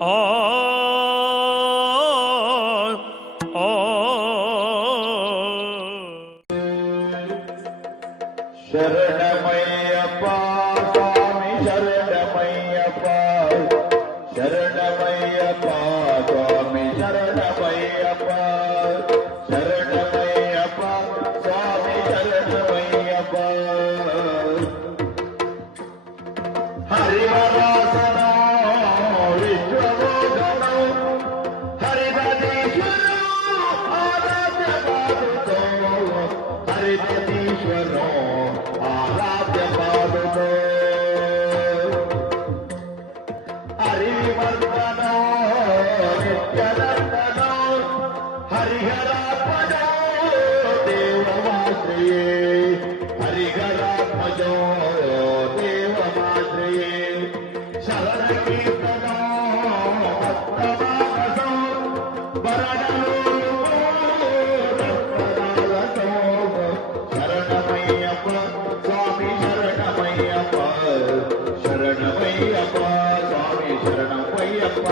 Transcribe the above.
ಆ ಆ ಶರಣಮಯ್ಯಪ್ಪ ಸ್ವಾಮಿ ಶರಣಮಯ್ಯಪ್ಪ ಶರಣಮಯ್ಯಪ್ಪ ಸ್ವಾಮಿ ಶರಣಮಯ್ಯಪ್ಪ ಶರಣಮಯ್ಯಪ್ಪ ಸ್ವಾಮಿ ಶರಣಮಯ್ಯಪ್ಪ ಹರಿವರಾಸನ ವಿಶ್ವಮೋಹನ ಹರಿದೀಶ್ವರ ಆರಾಧ್ಯ ಪಾದುತೋ ಹರಿದೀಶ್ವರ ಆರಾಧ್ಯ ಪಾದುತೋ ಹರಿವರ್ಧನ ನಿತ್ಯನಂದನ ಹರಿಹರಾತ್ಮಜ ದೇವಮಾಶ್ರಯೇ ಹರಿಹರಾತ್ಮಜ ದೇವಮಾಶ್ರಯೇ ಶರಣ ಕೀರ್ತನ ಭಕ್ತಮಾನಸ ಬರಣಲೋ ಶರಣಮಯ್ಯಪ್ಪ ಸ್ವಾಮಿ ಶರಣಮಯ್ಯಪ್ಪ ಶರಣಮಯ್ಯಪ್ಪ ಸ್ವಾಮಿ ಶರಣಮಯ್ಯಪ್ಪ